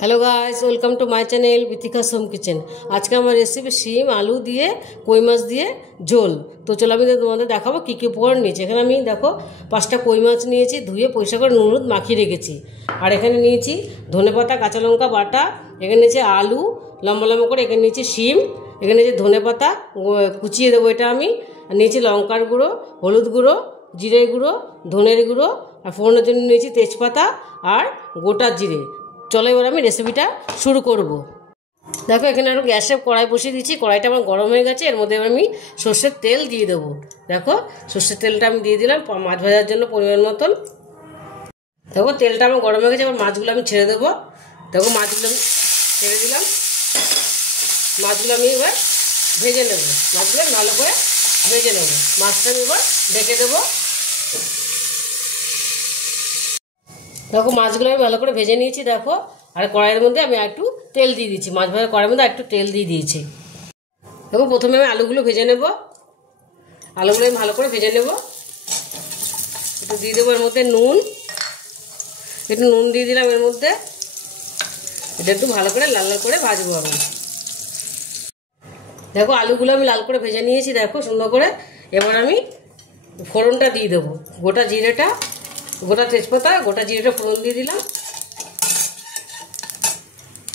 Hello guys, welcome to my channel Bithika's home kitchen. आज के हमारे रेसिपি शिम आलू दिए কই মাছ দিয়ে ঝোল। তো চলো আমি তোমাদের দেখাবো কী কী উপকরণ নিয়েছি। এখানে আমি দেখো 5টা কই মাছ নিয়েছি, ধুয়ে পরিষ্কার করে নুন হলুদ মাখিয়ে রেখেছি। আর এখানে নিয়েছি ধনেপাতা কাঁচা লঙ্কা বাটা, এখানে নিয়েছি আলু লম্বা লম্বা করে, এখানে নিয়েছি শিম, এখানে নিয়েছি ধনেপাতা কুচিয়ে দেবো এটা আমি, আর নিয়েছি লঙ্কার গুঁড়ো, হলুদ গুঁড়ো, জিরে গুঁড়ো, ধনের গুঁড়ো, আর ফোড়নের জন্য নিয়েছি তেজপাতা আর গোটা জিরে। চলো এবার আমি রেসিপিটা শুরু করব। দেখো এখানে আরও গ্যাসে কড়াই বসিয়ে দিচ্ছি, কড়াইটা আমার গরম হয়ে গেছে। এর মধ্যে আমি সর্ষের তেল দিয়ে দেবো। দেখো সর্ষের তেলটা আমি দিয়ে দিলাম মাছ ভাজার জন্য পরিমাণ মতন। দেখো তেলটা আমার গরম হয়ে গেছে, এবার মাছগুলো আমি ছেড়ে দেবো। দেখো মাছগুলো আমি ছেড়ে দিলাম, মাছগুলো আমি এবার ভেজে নেব। মাছগুলো ভালো করে ভেজে নেব। মাছটা আমি এবার ঢেকে দেবো। দেখো মাছগুলো আমি ভালো করে ভেজে নিয়েছি। দেখো আর কড়াইয়ের মধ্যে আমি একটু তেল দিয়ে দিচ্ছি, মাছ ভাজার কড়াইয়ের মধ্যে একটু তেল দিয়ে দিয়েছি। দেখো প্রথমে আমি আলুগুলো ভেজে নেব। আলুগুলো আমি ভালো করে ভেজে নেব। একটু দিয়ে দেবো এর মধ্যে নুন, একটু নুন দিয়ে দিলাম এর মধ্যে। এটা একটু ভালো করে লাল লাল করে ভাজবো আমি। দেখো আলুগুলো আমি লাল করে ভেজে নিয়েছি, দেখো সুন্দর করে। এবার আমি ফোড়নটা দিয়ে দেবো, গোটা জিরেটা, গোটা তেজপাতা, গোটা জিরেটা ফোড়ন দিয়ে দিলাম।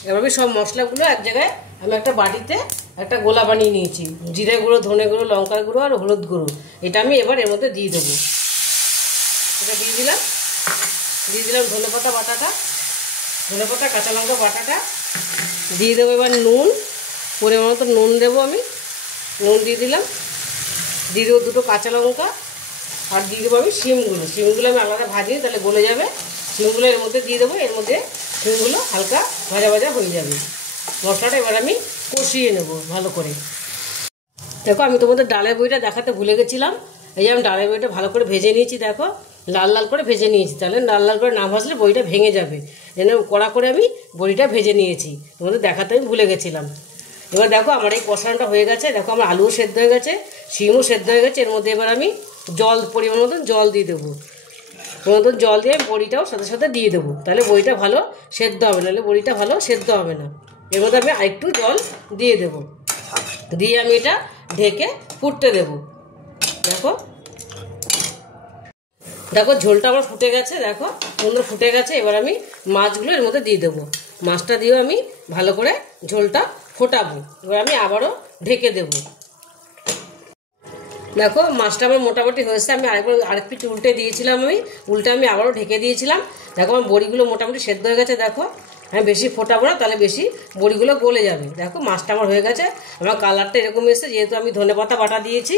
এবার আমি সব মশলাগুলো এক জায়গায় আমি একটা বাটিতে একটা গোলা বানিয়ে নিয়েছি। জিরে গুঁড়ো, ধনে গুঁড়ো, লঙ্কার গুঁড়ো আর হলুদ গুঁড়ো, এটা আমি এবার এর মধ্যে দিয়ে দেবো। এটা দিয়ে দিলাম ধনেপাতা বাটাটা, ধনেপাতা কাঁচা লঙ্কা বাটাটা দিয়ে দেবো। এবার নুন পরিমাণ মতো নুন দেবো আমি, নুন দিয়ে দিলাম। দিয়ে দেবো দুটো কাঁচা লঙ্কা, আর দিয়ে দেবো আমি শিমগুলো আমি আলাদা ভাজি, তাহলে গলে যাবে। শিমগুলো এর মধ্যে দিয়ে দেবো, এর মধ্যে শিমগুলো হালকা ভাজা ভাজা হয়ে যাবে। মশলাটা এবার আমি কষিয়ে নেব ভালো করে। দেখো আমি তোমাদের ডালের বড়িটা দেখাতে ভুলে গেছিলাম। এই যে আমি ডালের বড়িটা ভালো করে ভেজে নিয়েছি, দেখো লাল লাল করে ভেজে নিয়েছি। তাহলে লাল লাল করে না ভাজলে বড়িটা ভেঙে যাবে, যেন কড়া করে আমি বড়িটা ভেজে নিয়েছি। তোমাদের দেখাতে আমি ভুলে গেছিলাম। এবার দেখো আমার এই কষানোটা হয়ে গেছে। দেখো আমার আলুও সেদ্ধ হয়ে গেছে, শিমও সেদ্ধ হয়ে গেছে। এর মধ্যে এবার আমি পরিমাণ মতন জল দিয়ে দেবো। মতন জল দিয়ে বড়িটাও সাথে সাথে দিয়ে দেবো, তাহলে বড়িটা ভালো সেদ্ধ হবে, নাহলে বড়িটা ভালো সেদ্ধ হবে না। এর মধ্যে আমি আরেকটু জল দিয়ে দেবো, দিয়ে আমি এটা ঢেকে ফুটতে দেবো। দেখো দেখো ঝোলটা আমার ফুটে গেছে, দেখো সুন্দর ফুটে গেছে। এবার আমি মাছগুলো এর মধ্যে দিয়ে দেবো। মাছটা দিয়েও আমি ভালো করে ঝোলটা ফোটাবো। এবার আমি আবারও ঢেকে দেবো। দেখো মাছটা আমার মোটামুটি হয়েছে। আমি আরেক পিঠ উল্টে দিয়েছিলাম, উল্টে আমি আবারও ঢেকে দিয়েছিলাম। দেখো আমার বড়িগুলো মোটামুটি সেদ্ধ হয়ে গেছে। দেখো আমি বেশি ফোটাবো না, তাহলে বেশি বড়িগুলো গলে যাবে। দেখো মাছটা আমার হয়ে গেছে। আমার কালারটা এরকম এসেছে, যেহেতু আমি ধনেপাতা বাটা দিয়েছি।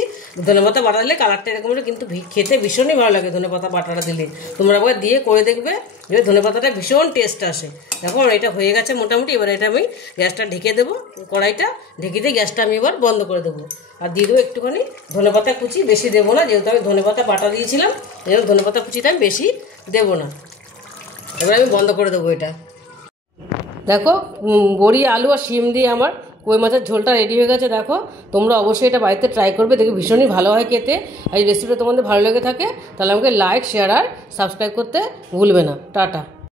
ধনেপাতা বাটা দিলে কালারটা এরকম হলে কিন্তু খেতে ভীষণই ভালো লাগে। ধনেপাতা বাটাটা দিলে তোমরা একবার দিয়ে করে দেখবে, যে ধনেপাতাটা ভীষণ টেস্ট আসে। দেখো আমার এটা হয়ে গেছে মোটামুটি। এবার এটা আমি গ্যাসটা ঢেকে দেবো, কড়াইটা ঢেকে দিয়ে গ্যাসটা আমি এবার বন্ধ করে দেবো। আর দিয়ে দেবো একটুখানি ধনেপাতা কুচি, বেশি দেবো না, যেহেতু আমি ধনেপাতা বাটা দিয়েছিলাম। এই জন্য ধনেপাতা কুচিটা আমি বেশি দেবো না। এবার আমি বন্ধ করে দেবো এটা। দেখো বড়ি আলু আর শিম দিয়ে আমার কই মাছের ঝোলটা রেডি হয়ে গেছে। দেখো তোমরা অবশ্যই এটা বাড়িতে ট্রাই করবে, দেখে ভীষণই ভালো হয় খেতে। আর এই রেসিপিটা তোমাদের ভালো লেগে থাকে তাহলে আমাকে লাইক, শেয়ার আর সাবস্ক্রাইব করতে ভুলবে না। টাটা।